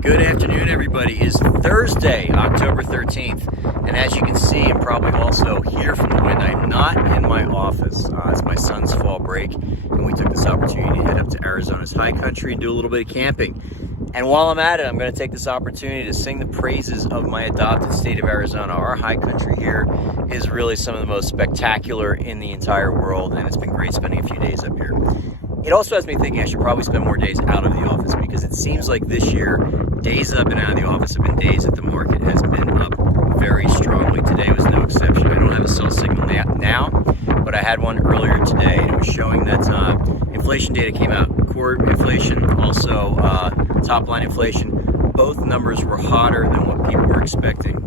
Good afternoon, everybody. It's Thursday, October 13th, and as you can see, and probably also hear from the wind, I'm not in my office. It's my son's fall break, and we took this opportunity to head up to Arizona's high country and do a little bit of camping. And while I'm at it, I'm going to take this opportunity to sing the praises of my adopted state of Arizona. Our high country here is really some of the most spectacular in the entire world, and it's been great spending a few days up here. It also has me thinking I should probably spend more days out of the office, because it seems like this year, days that I've been out of the office have been days that the market has been up very strongly. Today was no exception. I don't have a sell signal now, but I had one earlier today, and it was showing that inflation data came out. Core inflation, also top line inflation, both numbers were hotter than what people were expecting.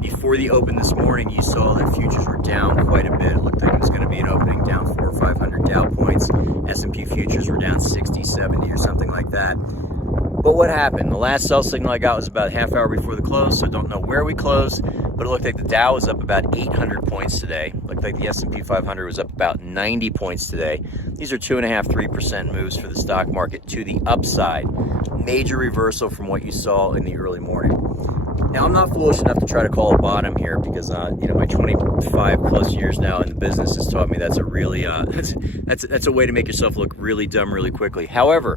Before the open this morning, you saw that futures were down quite a bit. It looked like it was going to be an opening down 400 or 500 Dow points. S&P futures were down 60, 70 or something like that. But what happened? The last sell signal I got was about a half hour before the close, so I don't know where we closed, but it looked like the Dow was up about 800 points today. It looked like the S&P 500 was up about 90 points today. These are 2.5%, 3% moves for the stock market to the upside. Major reversal from what you saw in the early morning. Now, I'm not foolish enough to try to call a bottom here, because my 25 plus years now in the business has taught me that's a really that's a way to make yourself look really dumb really quickly. However,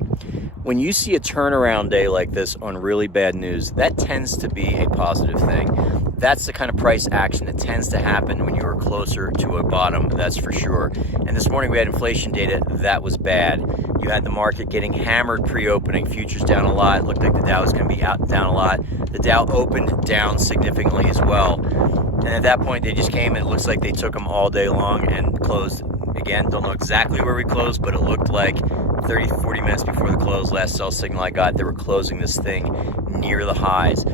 when you see a turnaround day like this on really bad news, that tends to be a positive thing. That's the kind of price action that tends to happen when you are closer to a bottom, that's for sure. And this morning we had inflation data that was bad. You had the market getting hammered pre-opening, futures down a lot. It looked like the Dow was going to be down a lot. The Dow opened down significantly as well. And at that point, they just came, and it looks like they took them all day long and closed. Again, don't know exactly where we closed, but it looked like 30, 40 minutes before the close, last sell signal I got, they were closing this thing near the highs.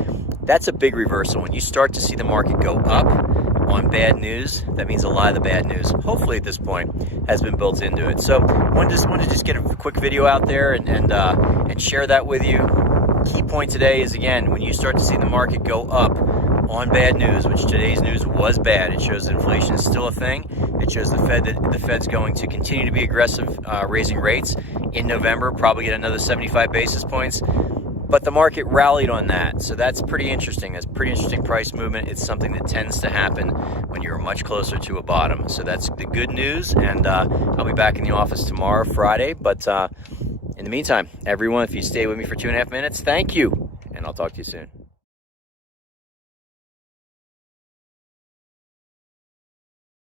That's a big reversal. When you start to see the market go up on bad news, that means a lot of the bad news, hopefully at this point, has been built into it. So wanted to just get a quick video out there and share that with you. Key point today is, again, when you start to see the market go up on bad news, which today's news was bad, it shows that inflation is still a thing. It shows the Fed's going to continue to be aggressive, raising rates in November, probably get another 75 basis points. But the market rallied on that, so that's pretty interesting. That's pretty interesting price movement. It's something that tends to happen when you're much closer to a bottom. So that's the good news, and I'll be back in the office tomorrow, Friday. But in the meantime, everyone, if you stay with me for 2.5 minutes, thank you, and I'll talk to you soon.